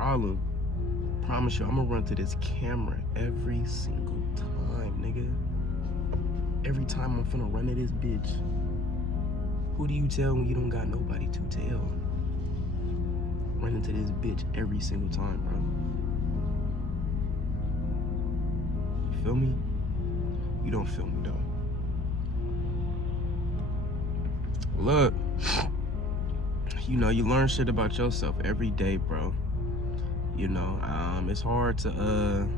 problem. Promise you, I'm gonna run to this camera every single time, nigga. Every time I'm finna run to this bitch. Who do you tell when you don't got nobody to tell? Running to this bitch every single time, bro. You feel me? You don't feel me, though. Look, you know, you learn shit about yourself every day, bro. You know, it's hard to,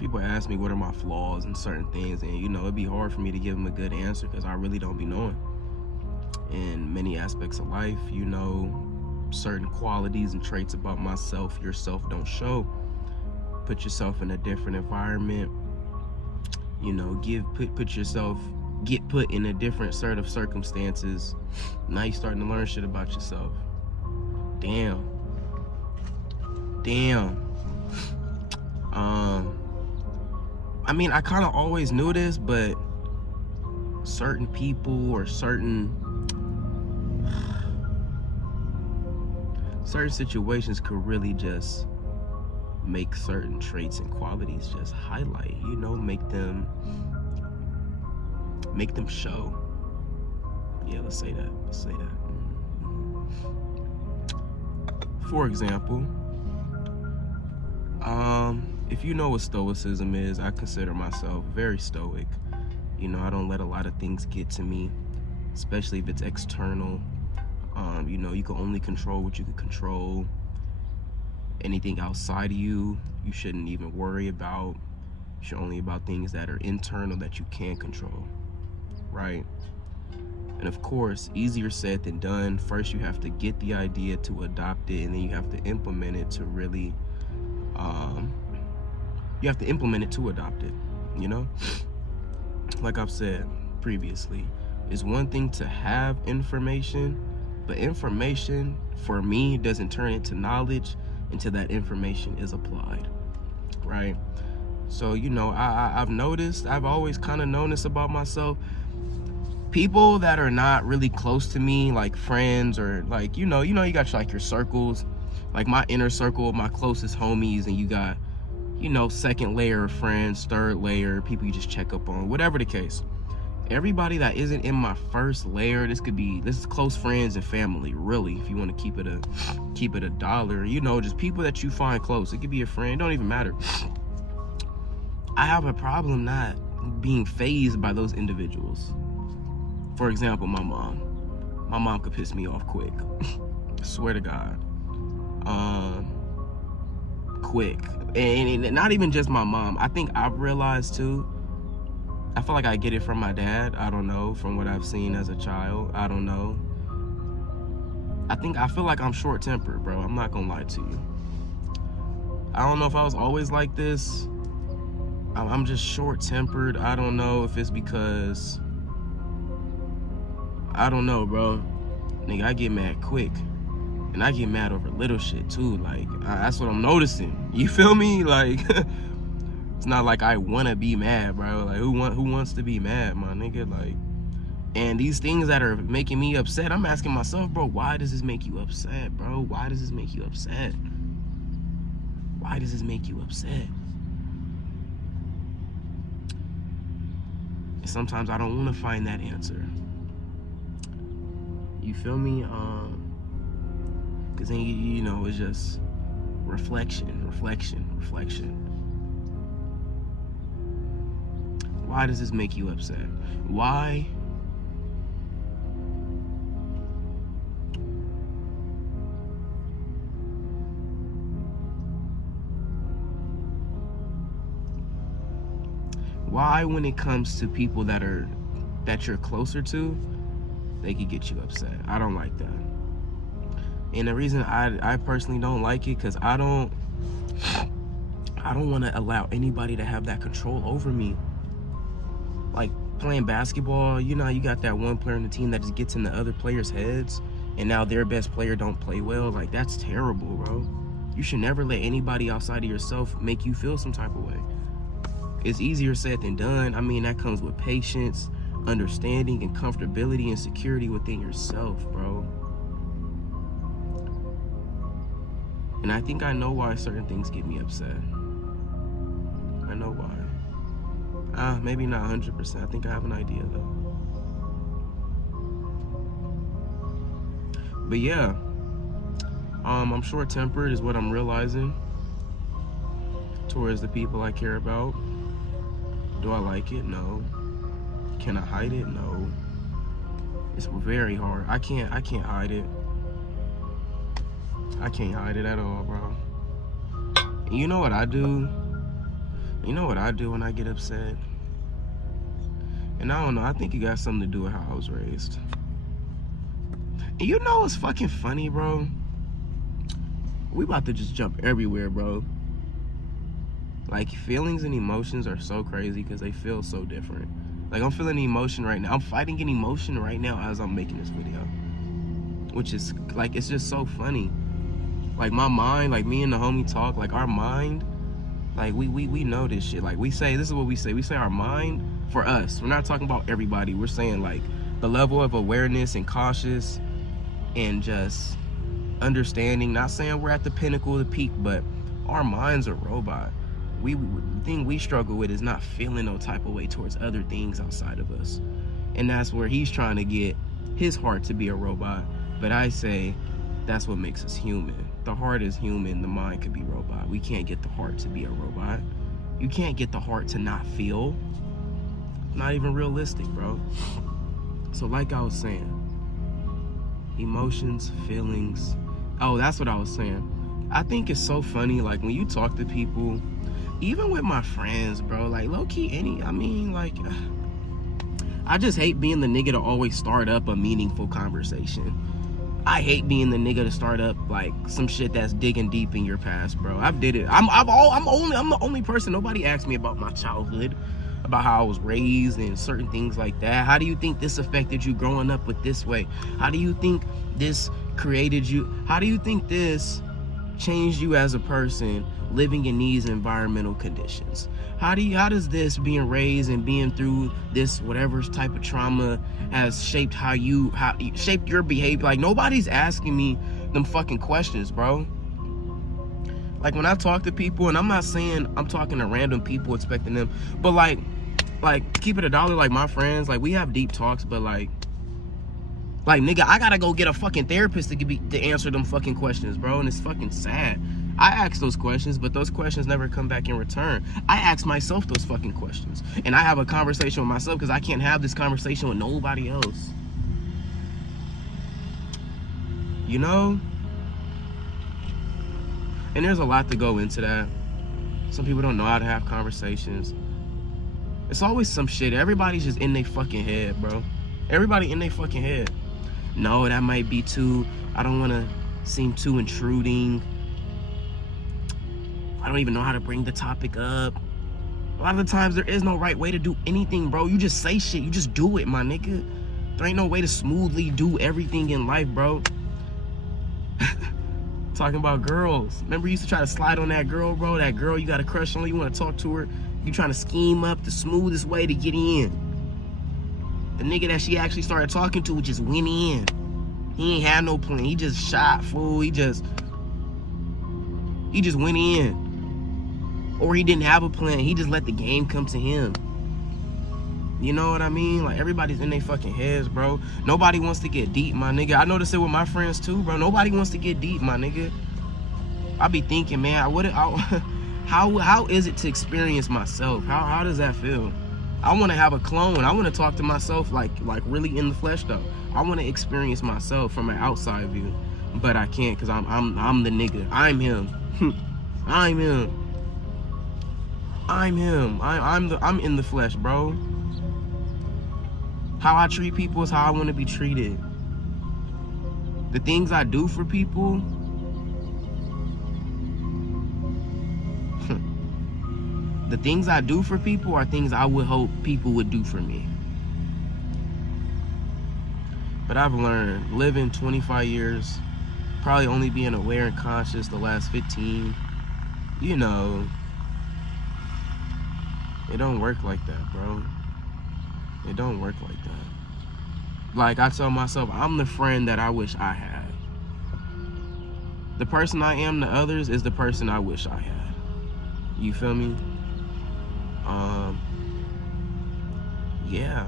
people ask me what are my flaws and certain things, and, you know, it'd be hard for me to give them a good answer because I really don't be knowing. In many aspects of life, you know, certain qualities and traits about myself, yourself don't show. Put yourself in a different environment, you know, get put in a different sort of circumstances. Now you're starting to learn shit about yourself. Damn. I mean, I kind of always knew this, but certain people or certain situations could really just make certain traits and qualities just highlight, you know, make them show. Yeah, let's say that. For example, if you know what stoicism is, I consider myself very stoic. You know, I don't let a lot of things get to me, especially if it's external. You know, you can only control what you can control. Anything outside of you, you shouldn't even worry about. You should only about things that are internal that you can control, right? And of course, easier said than done. First, you have to get the idea to adopt it, and then you have to implement it to really, you have to implement it to adopt it, you know? Like I've said previously, it's one thing to have information, but information, for me, doesn't turn into knowledge until that information is applied, right? So, you know, I've always kind of known this about myself. People that are not really close to me, like friends or like, you got like your circles, like my inner circle, my closest homies, and you got, you know, second layer of friends, third layer, people you just check up on, whatever the case. Everybody that isn't in my first layer, this is close friends and family, really, if you want to keep it a dollar, you know, just people that you find close. It could be a friend, don't even matter. I have a problem not being fazed by those individuals. For example, my mom could piss me off quick. Swear to God. Quick. And not even just my mom. I think I've realized too, I feel like I get it from my dad. I don't know, from what I've seen as a child. I don't know. I feel like I'm short-tempered, bro. I'm not gonna lie to you. I don't know if I was always like this. I'm just short-tempered. I don't know if it's because, I don't know, bro. Nigga, I get mad quick. And I get mad over little shit too. Like, that's what I'm noticing. You feel me? Like, it's not like I wanna be mad, bro. Like, who wants to be mad, my nigga? Like, and these things that are making me upset, I'm asking myself, bro, why does this make you upset, bro? Why does this make you upset? Why does this make you upset? And sometimes I don't want to find that answer. You feel me? Because then, you know, it's just reflection. Why does this make you upset? Why? Why, when it comes to people that you're closer to, they could get you upset? I don't like that. And the reason I personally don't like it, because I don't want to allow anybody to have that control over me. Like playing basketball, you know, you got that one player on the team that just gets in the other players' heads, and now their best player don't play well. Like, that's terrible, bro. You should never let anybody outside of yourself make you feel some type of way. It's easier said than done. I mean, that comes with patience, understanding, and comfortability and security within yourself, bro. And I think I know why certain things get me upset. I know why. Maybe not 100%. I think I have an idea though. But yeah, I'm short-tempered is what I'm realizing towards the people I care about. Do I like it? No. Can I hide it? No. It's very hard. I can't hide it. I can't hide it at all, bro. And you know what I do? You know what I do when I get upset? And I don't know, I think it got something to do with how I was raised. And you know what's fucking funny, bro? We about to just jump everywhere, bro. Like, feelings and emotions are so crazy because they feel so different. Like, I'm feeling emotion right now. I'm fighting an emotion right now as I'm making this video. Which is, like, it's just so funny. Like, my mind, like, me and the homie talk, like, our mind, like, we know this shit. Like, we say, this is what we say. We say our mind, for us, we're not talking about everybody. We're saying, like, the level of awareness and cautious and just understanding. Not saying we're at the pinnacle of the peak, but our minds are robot. The thing we struggle with is not feeling no type of way towards other things outside of us. And that's where he's trying to get his heart to be a robot. But I say that's what makes us human. The heart is human, the mind could be robot. We can't get the heart to be a robot. You can't get the heart to not feel. Not even realistic, bro. So like I was saying, emotions, feelings. Oh, that's what I was saying. I think it's so funny, like, when you talk to people, even with my friends, bro, like, low-key, I just hate being the nigga to always start up a meaningful conversation. I hate being the nigga to start up, like, some shit that's digging deep in your past, bro. I've did it. I'm the only person. Nobody asked me about my childhood, about how I was raised and certain things like that. How do you think this affected you growing up with this way? How do you think this created you? How do you think this changed you as a person living in these environmental conditions? How does this being raised and being through this whatever type of trauma has shaped how shaped your behavior? Like, nobody's asking me them fucking questions, bro. Like, when I talk to people, and I'm not saying I'm talking to random people expecting them, but like keep it $1, like, my friends, like, we have deep talks, but like nigga, I gotta go get a fucking therapist to answer them fucking questions, bro. And it's fucking sad. I ask those questions, but those questions never come back in return. I ask myself those fucking questions, and I have a conversation with myself because I can't have this conversation with nobody else. You know? And there's a lot to go into that. Some people don't know how to have conversations. It's always some shit. Everybody's just in their fucking head, bro. Everybody in their fucking head. No, that might be too, I don't want to seem too intruding. I don't even know how to bring the topic up. A lot of the times there is no right way to do anything, bro. You just say shit. You just do it, my nigga. There ain't no way to smoothly do everything in life, bro. Talking about girls. Remember you used to try to slide on that girl, bro? That girl you got a crush on, you want to talk to her. You trying to scheme up the smoothest way to get in. The nigga that she actually started talking to just went in. He ain't had no plan. He just shot, fool. He just went in. Or he didn't have a plan. He just let the game come to him. You know what I mean? Like, everybody's in their fucking heads, bro. Nobody wants to get deep, my nigga. I noticed it with my friends too, bro. Nobody wants to get deep, my nigga. I be thinking, man, how is it to experience myself? How does that feel? I want to have a clone. I want to talk to myself like really in the flesh, though. I want to experience myself from an outside view, but I can't because I'm the nigga. I'm him. I'm him. I'm him. I'm in the flesh, bro. How I treat people is how I want to be treated. The things I do for people, the things I do for people are things I would hope people would do for me. But I've learned, living 25 years, probably only being aware and conscious the last 15, you know, it don't work like that, bro. It don't work like that. Like, I tell myself, I'm the friend that I wish I had. The person I am to others is the person I wish I had. You feel me? Yeah.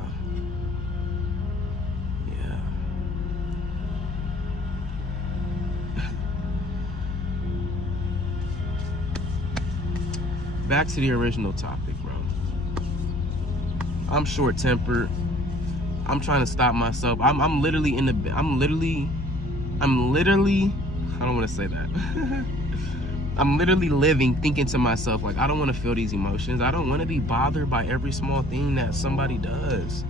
Back to the original topic, bro. I'm short-tempered. I'm trying to stop myself. I'm literally I don't want to say that. I'm literally living thinking to myself, like, I don't want to feel these emotions. I don't want to be bothered by every small thing that somebody does.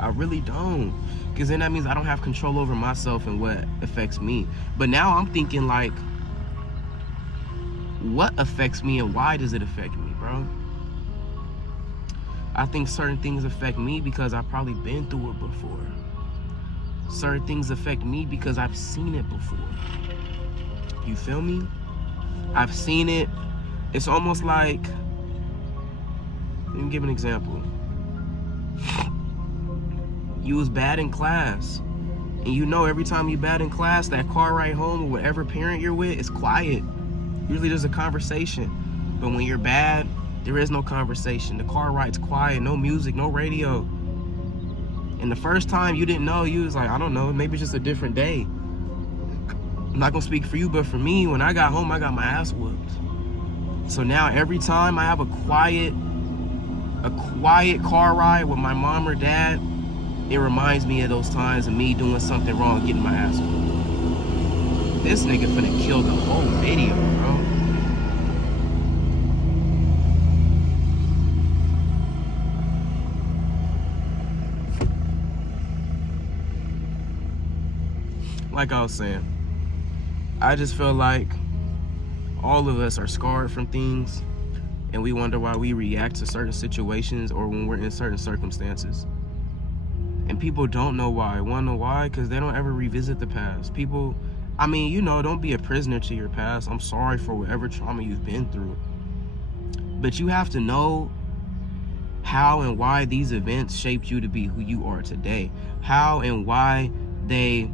I really don't. Because then that means I don't have control over myself and what affects me. But now I'm thinking, like, what affects me and why does it affect me, bro? I think certain things affect me because I've probably been through it before. Certain things affect me because I've seen it before. You feel me? I've seen it. It's almost like, let me give an example. You was bad in class. And you know every time you bad in class, that car ride home or whatever parent you're with is quiet. Usually there's a conversation. But when you're bad, there is no conversation. The car ride's quiet, no music, no radio. And the first time you didn't know, you was like, I don't know, maybe it's just a different day. I'm not gonna speak for you, but for me, when I got home, I got my ass whooped. So now every time I have a quiet car ride with my mom or dad, it reminds me of those times of me doing something wrong, getting my ass whooped. This nigga finna kill the whole video, bro. Like I was saying, I just feel like all of us are scarred from things, and we wonder why we react to certain situations or when we're in certain circumstances. And people don't know why. Want to know why? Because they don't ever revisit the past. People, I mean, you know, don't be a prisoner to your past. I'm sorry for whatever trauma you've been through. But you have to know how and why these events shaped you to be who you are today. How and why they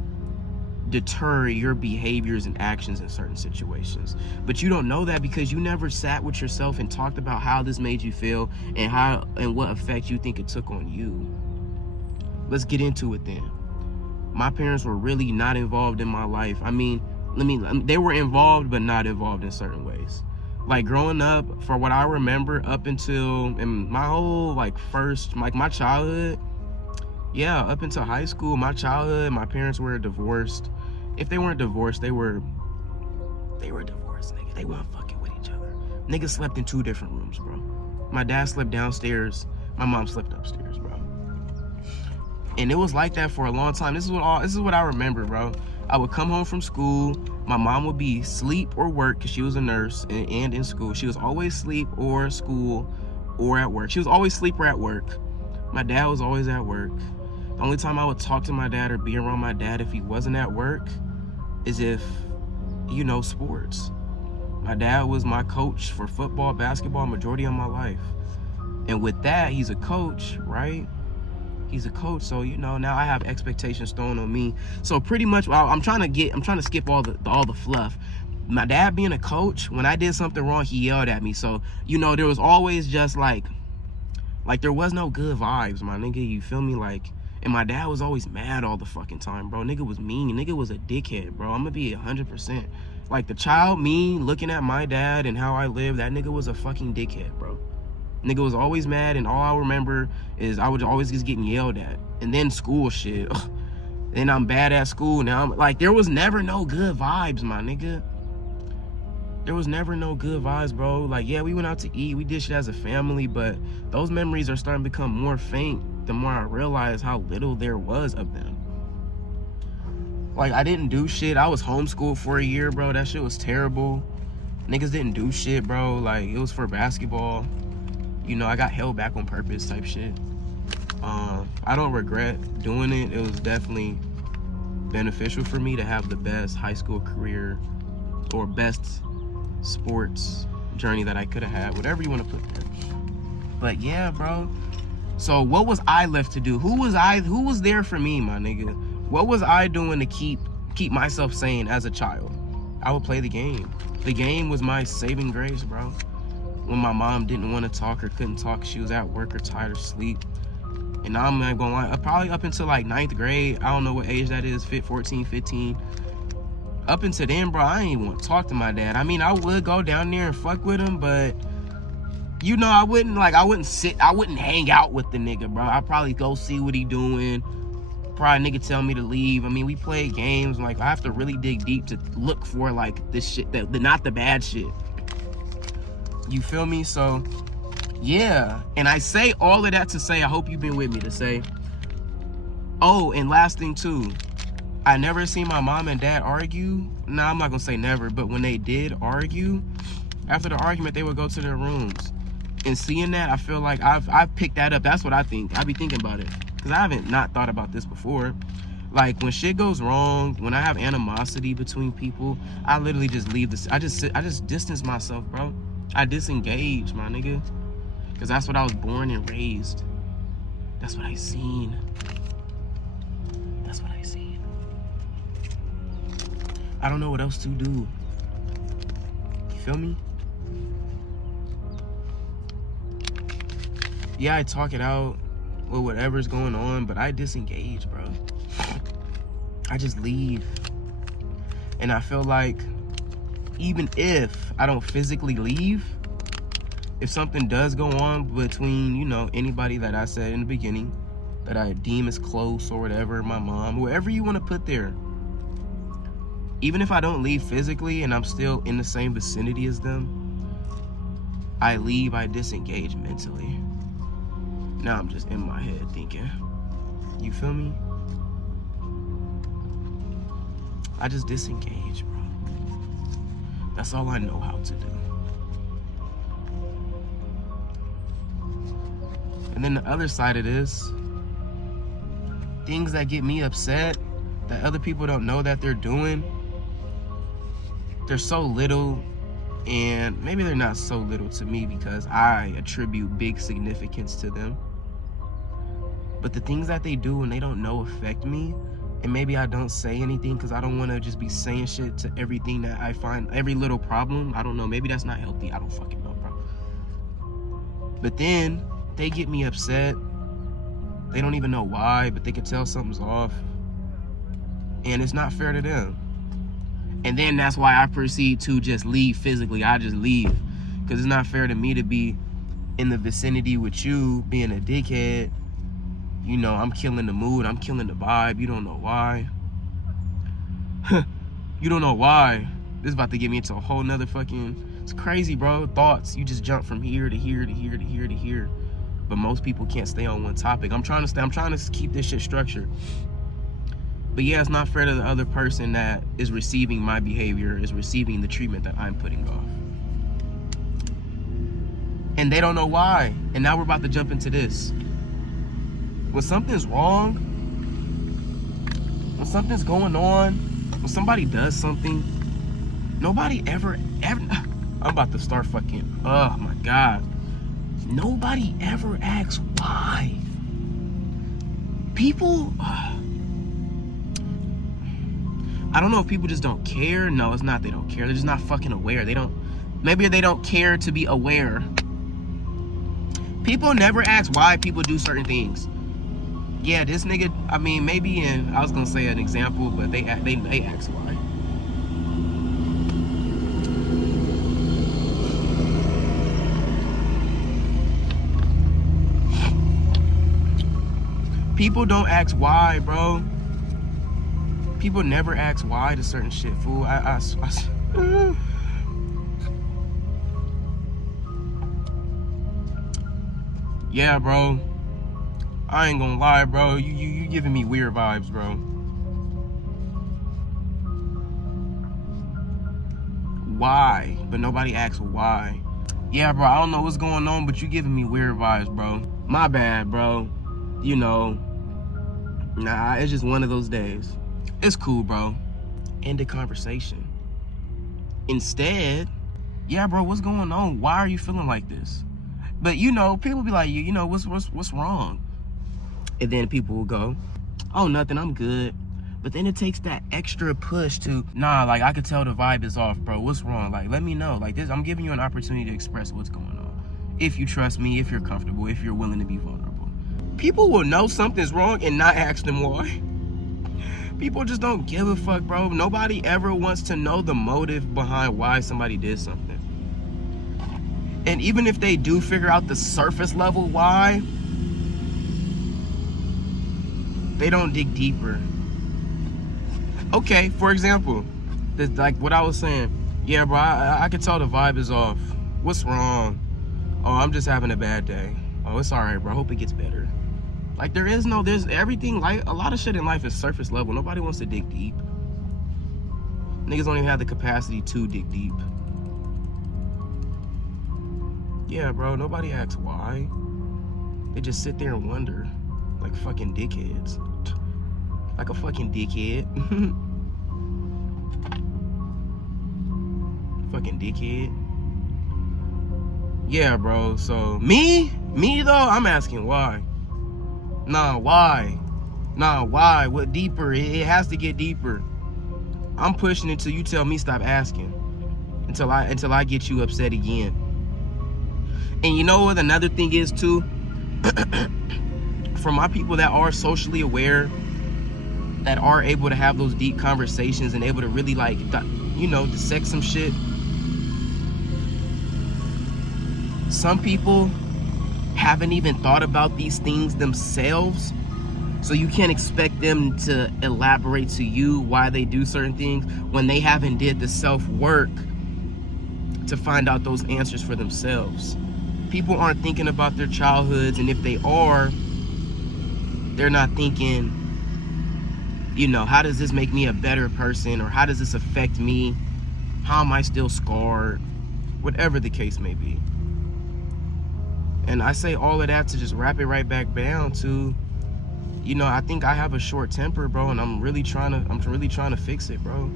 deter your behaviors and actions in certain situations. But you don't know that because you never sat with yourself and talked about how this made you feel and how and what effect you think it took on you. Let's get into it then. My parents were really not involved in my life. I mean, they were involved but not involved in certain ways. Like growing up, for what I remember up until in my whole my childhood, yeah, up until high school, my childhood, my parents were divorced. If they weren't divorced, they were divorced, nigga. They weren't fucking with each other. Niggas slept in 2 different rooms, bro. My dad slept downstairs, my mom slept upstairs, bro. And it was like that for a long time. This is what I remember, bro. I would come home from school. My mom would be asleep or work because she was a nurse and in school. She was always asleep or school or at work. She was always asleep or at work. My dad was always at work. The only time I would talk to my dad or be around my dad if he wasn't at work is if, you know, sports. My dad was my coach for football, basketball, majority of my life. And with that, he's a coach, right? He's a coach, so you know now I have expectations thrown on me. So pretty much, I'm trying to skip all the fluff. My dad being a coach, when I did something wrong, he yelled at me. So you know there was always just like there was no good vibes, my nigga. You feel me? And my dad was always mad all the fucking time, bro. Nigga was mean. Nigga was a dickhead, bro. I'm gonna be 100%. Like the child me looking at my dad and how I lived, that nigga was a fucking dickhead, bro. Nigga was always mad, and all I remember is I was always just getting yelled at. And then school shit. Then I'm bad at school. Now I'm like, there was never no good vibes, my nigga. There was never no good vibes, bro. Like, yeah, we went out to eat. We did shit as a family, but those memories are starting to become more faint the more I realize how little there was of them. Like, I didn't do shit. I was homeschooled for a year, bro. That shit was terrible. Niggas didn't do shit, bro. Like, it was for basketball. You know, I got held back on purpose type shit. I don't regret doing it. It was definitely beneficial for me to have the best high school career or best sports journey that I could have had, whatever you want to put there. But yeah, bro. So what was I left to do? Who was there for me, my nigga? What was I doing to keep myself sane as a child? I would play the game. The game was my saving grace, bro. When my mom didn't want to talk or couldn't talk, she was at work or tired or sleep. And now I'm not gonna lie, probably up until like 9th grade, I don't know what age that is, 14, 15. Up until then, bro, I ain't even want to talk to my dad. I mean, I would go down there and fuck with him, but you know, I wouldn't hang out with the nigga, bro. I'd probably go see what he doing. Probably nigga tell me to leave. I mean, we play games. Like, I have to really dig deep to look for, like, this shit, not the bad shit. You feel me? So, yeah. And I say all of that to say, I hope you've been with me, to say, oh, and last thing, too. I never seen my mom and dad argue. Nah, I'm not gonna say never, but when they did argue, after the argument, they would go to their rooms. And seeing that, I feel like I've picked that up. That's what I think. I be thinking about it. Because I haven't not thought about this before. Like, when shit goes wrong, when I have animosity between people, I literally just leave this. I just distance myself, bro. I disengage, my nigga. Because that's what I was born and raised. That's what I seen. That's what I seen. I don't know what else to do. You feel me? Yeah, I talk it out with whatever's going on, but I disengage, bro. I just leave. And I feel like even if I don't physically leave, if something does go on between, you know, anybody that I said in the beginning that I deem as close or whatever, my mom, whoever you want to put there, even if I don't leave physically and I'm still in the same vicinity as them, I leave, I disengage mentally. Now I'm just in my head thinking, you feel me? I just disengage, bro. That's all I know how to do. And then the other side of this, things that get me upset that other people don't know that they're doing, they're so little, and maybe they're not so little to me because I attribute big significance to them. But the things that they do and they don't know affect me, and maybe I don't say anything because I don't want to just be saying shit to everything that I find, every little problem. I don't know, maybe that's not healthy. I don't fucking know, bro. But then they get me upset. They don't even know why, but they can tell something's off. And it's not fair to them. And then that's why I proceed to just leave physically. I just leave. Because it's not fair to me to be in the vicinity with you being a dickhead. You know, I'm killing the mood. I'm killing the vibe. You don't know why. You don't know why. This is about to get me into a whole nother fucking... It's crazy, bro. Thoughts. You just jump from here to here to here to here to here. But most people can't stay on one topic. I'm trying to keep this shit structured. But yeah, it's not fair to the other person that is receiving my behavior, is receiving the treatment that I'm putting off. And they don't know why. And now we're about to jump into this. When something's wrong, when something's going on, when somebody does something, nobody ever, I'm about to start fucking, oh my God. Nobody ever asks why. People, I don't know if people just don't care. No, it's not they don't care. They're just not fucking aware. Maybe they don't care to be aware. People never ask why people do certain things. Yeah, this nigga, I mean, maybe I was gonna say an example, but they ask why. People don't ask why, bro. People never ask why to certain shit, fool. Yeah, bro. I ain't gonna lie, bro. You giving me weird vibes, bro. Why? But nobody asks why. Yeah, bro, I don't know what's going on, but you giving me weird vibes, bro. My bad, bro. You know, nah, it's just one of those days. It's cool, bro. End the conversation. Instead, yeah, bro, what's going on? Why are you feeling like this? But you know, people be like, you know, what's wrong? And then people will go, oh, nothing, I'm good. But then it takes that extra push to, nah, like, I could tell the vibe is off, bro. What's wrong? Like, let me know. Like, this, I'm giving you an opportunity to express what's going on. If you trust me, if you're comfortable, if you're willing to be vulnerable. People will know something's wrong and not ask them why. People just don't give a fuck, bro. Nobody ever wants to know the motive behind why somebody did something. And even if they do figure out the surface level why, they don't dig deeper. Okay, for example, like what I was saying. Yeah, bro, I could tell the vibe is off. What's wrong? Oh, I'm just having a bad day. Oh, it's all right, bro. I hope it gets better. Like, there's everything, like, a lot of shit in life is surface level. Nobody wants to dig deep. Niggas don't even have the capacity to dig deep. Yeah, bro, nobody asks why. They just sit there and wonder. Like fucking dickheads. Like a fucking dickhead. Fucking dickhead. Yeah, bro, so me though, I'm asking why. Nah, why? Nah, why? What deeper? It has to get deeper. I'm pushing until you tell me stop asking. Until I get you upset again. And you know what another thing is too? For my people that are socially aware, that are able to have those deep conversations and able to really, like, you know, dissect some shit. Some people haven't even thought about these things themselves, so you can't expect them to elaborate to you why they do certain things when they haven't did the self-work to find out those answers for themselves. People aren't thinking about their childhoods, and if they are, they're not thinking, you know, how does this make me a better person, or how does this affect me? How am I still scarred? Whatever the case may be. And I say all of that to just wrap it right back down to, you know, I think I have a short temper, bro, and I'm really trying to fix it, bro.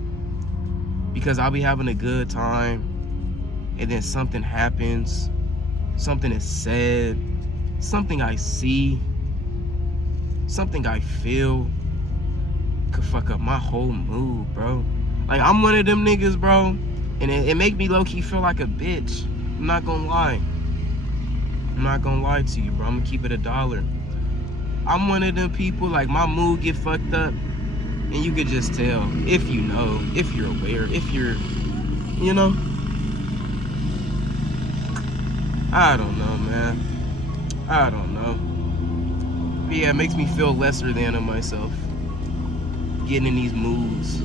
Because I'll be having a good time, and then something happens, something is said, something I see, something I feel could fuck up my whole mood, bro. Like, I'm one of them niggas, bro, and it make me low-key feel like a bitch. I'm not gonna lie. I'm not gonna lie to you, bro. I'm gonna keep it $1. I'm one of them people, like, my mood get fucked up, and you could just tell, if you know, if you're aware, if you're, you know. I don't know, man. I don't know. But yeah, it makes me feel lesser than of myself. Getting in these moods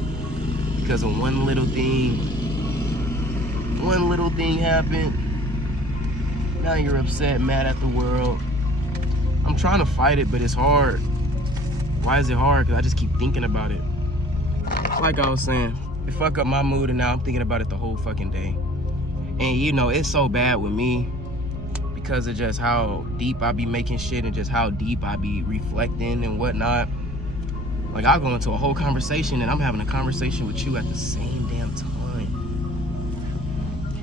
because of one little thing happened. Now you're upset, mad at the world. I'm trying to fight it, but it's hard. Why is it hard? Because I just keep thinking about it. Like I was saying, it fuck up my mood, and now I'm thinking about it the whole fucking day. And you know, it's so bad with me because of just how deep I be making shit and just how deep I be reflecting and whatnot. Like, I'll go into a whole conversation and I'm having a conversation with you at the same damn time.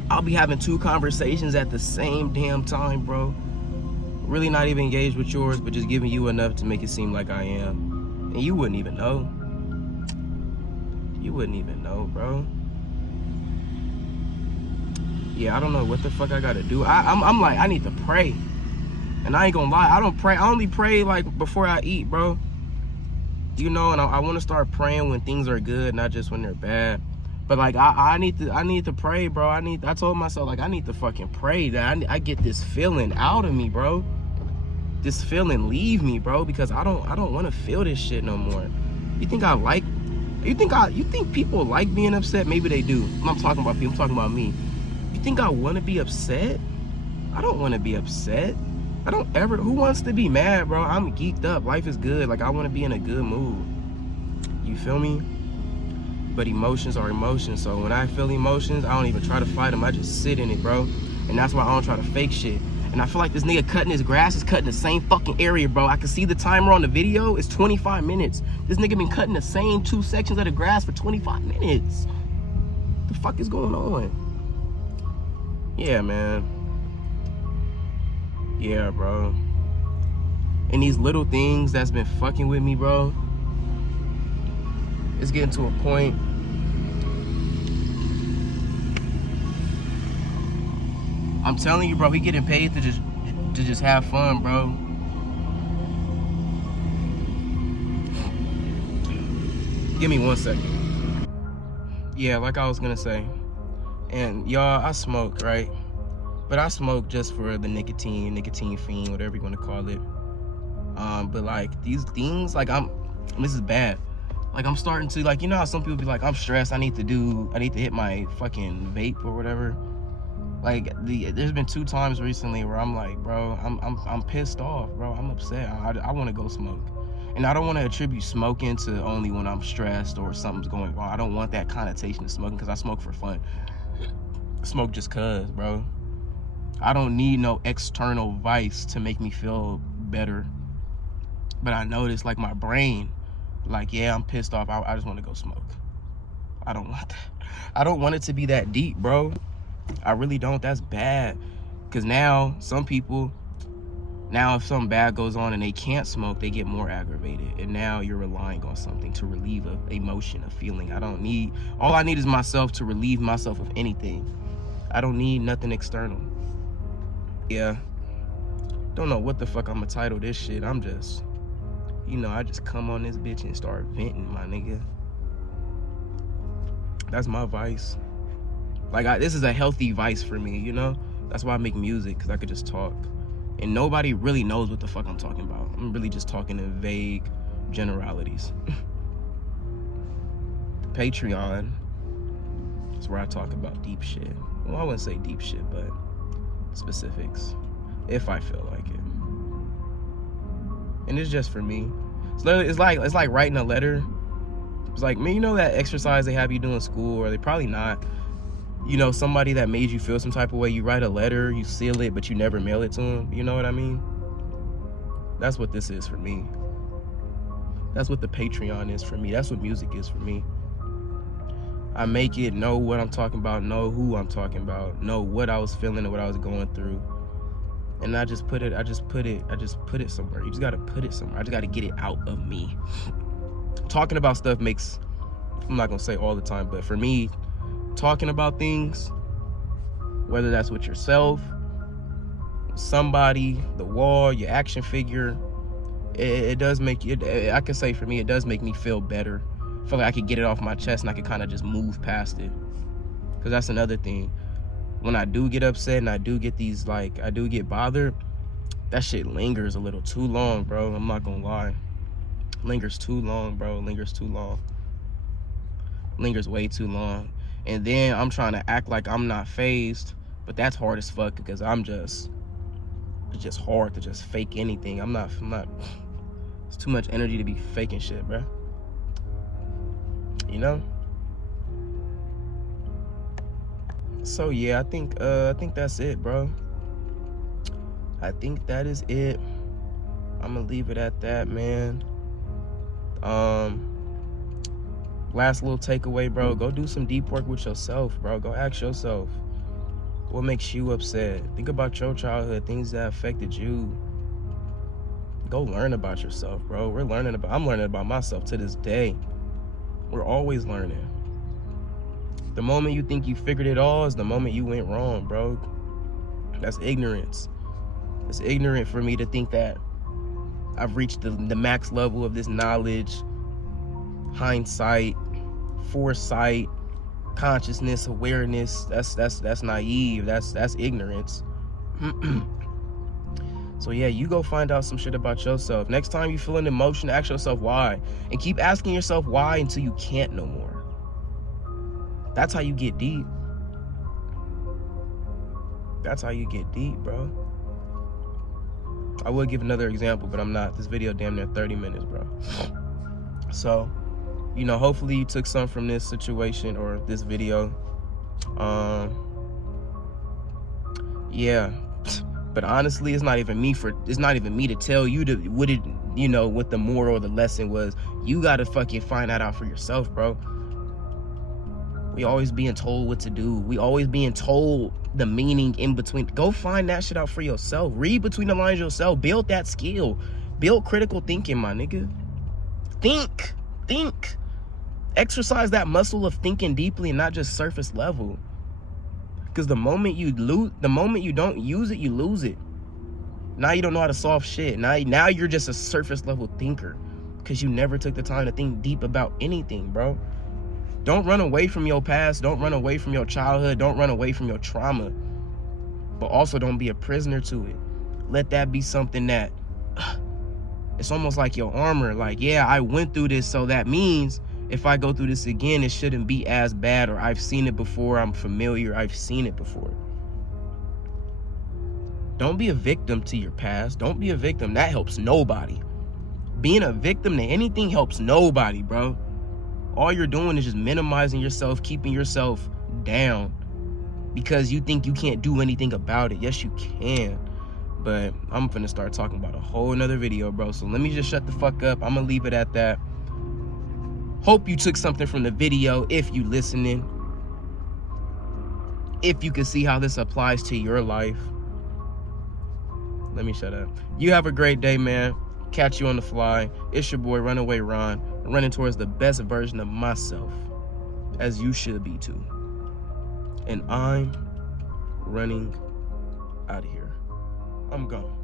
I'll be having 2 conversations at the same damn time, bro. Really not even engaged with yours, but just giving you enough to make it seem like I am. And you wouldn't even know. You wouldn't even know, bro. Yeah, I don't know what the fuck I gotta do. I'm like, I need to pray. And I ain't gonna lie, I don't pray. I only pray, like, before I eat, bro. You know, and I want to start praying when things are good, not just when they're bad. But, like, I need to pray, bro. I told myself, like, I need to fucking pray that I get this feeling out of me, bro. This feeling leave me, bro, because I don't want to feel this shit no more. You think people like being upset? Maybe they do. I'm not talking about people, I'm talking about me. You think I want to be upset? I don't want to be upset. I don't ever. Who wants to be mad, bro? I'm geeked up. Life is good. Like, I want to be in a good mood. You feel me? But emotions are emotions. So when I feel emotions, I don't even try to fight them. I just sit in it, bro. And that's why I don't try to fake shit. And I feel like this nigga cutting his grass is cutting the same fucking area, bro. I can see the timer on the video. It's 25 minutes. This nigga been cutting the same 2 sections of the grass for 25 minutes. The fuck is going on? Yeah, man. Yeah, bro. And these little things that's been fucking with me, bro. It's getting to a point. I'm telling you, bro, he getting paid to just have fun, bro. Give me 1 second. Yeah, like I was gonna say. And y'all, I smoke, right? But I smoke just for the nicotine fiend, whatever you want to call it. But like these things, like this is bad. Like I'm starting to, like, you know how some people be like, I'm stressed, I need to hit my fucking vape or whatever. Like there's been 2 times recently where I'm like, bro, I'm pissed off, bro. I'm upset. I want to go smoke. And I don't want to attribute smoking to only when I'm stressed or something's going wrong. I don't want that connotation of smoking, because I smoke for fun. Smoke just cuz, bro. I don't need no external vice to make me feel better. But I notice, like, my brain, like, yeah, I'm pissed off. I just want to go smoke. I don't want that. I don't want it to be that deep, bro. I really don't. That's bad. Because now, some people, now if something bad goes on and they can't smoke, they get more aggravated. And now you're relying on something to relieve an emotion, a feeling. All I need is myself to relieve myself of anything. I don't need nothing external. Yeah. Don't know what the fuck I'm gonna title this shit. I'm just, you know, I just come on this bitch and start venting, my nigga. That's my vice. Like, this is a healthy vice for me, you know? That's why I make music, because I could just talk. And nobody really knows what the fuck I'm talking about. I'm really just talking in vague generalities. Patreon is where I talk about deep shit. Well, I wouldn't say deep shit, but specifics, if I feel like it. And it's just for me. It's like writing a letter. It's like, man, you know that exercise they have you do in school, or they probably not. You know, somebody that made you feel some type of way, you write a letter, you seal it, but you never mail it to them. You know what I mean? That's what this is for me. That's what the Patreon is for me. That's what music is for me. I make it know what I'm talking about, know who I'm talking about, know what I was feeling and what I was going through. And I just put it somewhere. You just gotta put it somewhere. I just gotta get it out of me. Talking about stuff makes, I'm not gonna say all the time, but for me, talking about things, whether that's with yourself, somebody, the wall, your action figure, it does make you, I can say for me, it does make me feel better. I feel like I could get it off my chest and I could kind of just move past it. Because that's another thing. When I do get upset and I do get these, like, I do get bothered, that shit lingers a little too long, bro. I'm not gonna lie. Lingers too long, bro. Lingers too long. Lingers way too long. And then I'm trying to act like I'm not fazed, but that's hard as fuck, because it's just hard to just fake anything. I'm not, it's too much energy to be faking shit, bro. You know? So yeah, I think that's it, bro. I think that is it. I'm gonna leave it at that, man. Last little takeaway, bro. Go do some deep work with yourself, bro. Go ask yourself, what makes you upset? Think about your childhood, things that affected you. Go learn about yourself, bro. I'm learning about myself to this day. We're always learning. The moment you think you figured it all is the moment you went wrong, bro. That's ignorance. It's ignorant for me to think that I've reached the max level of this knowledge, hindsight, foresight, consciousness, awareness. That's naive. That's ignorance. So yeah, you go find out some shit about yourself. Next time you feel an emotion, ask yourself why. And keep asking yourself why until you can't no more. That's how you get deep. That's how you get deep, bro. I would give another example, but I'm not. This video damn near 30 minutes, bro. So, you know, hopefully you took something from this situation or this video. Yeah. But honestly, it's not even me to tell you what the moral or the lesson was. You gotta fucking find that out for yourself, bro. We always being told what to do. We always being told the meaning in between. Go find that shit out for yourself. Read between the lines yourself. Build that skill. Build critical thinking, my nigga. Think. Exercise that muscle of thinking deeply and not just surface level. Because the moment you don't use it, you lose it. Now you don't know how to solve shit. Now you're just a surface level thinker because you never took the time to think deep about anything, bro. Don't run away from your past. Don't run away from your childhood. Don't run away from your trauma. But also don't be a prisoner to it. Let that be something that it's almost like your armor. Like, yeah, I went through this, so that means if I go through this again, it shouldn't be as bad, or I've seen it before, I'm familiar, I've seen it before. Don't be a victim to your past. Don't be a victim. That helps nobody. Being a victim to anything helps nobody, bro. All you're doing is just minimizing yourself, keeping yourself down because you think you can't do anything about it. Yes, you can. But I'm finna start talking about a whole nother video, bro. So let me just shut the fuck up. I'm gonna leave it at that. Hope you took something from the video if you listening. If you can see how this applies to your life. Let me shut up. You have a great day, man. Catch you on the fly. It's your boy, Runaway Ron, running towards the best version of myself, as you should be too. And I'm running out of here. I'm gone.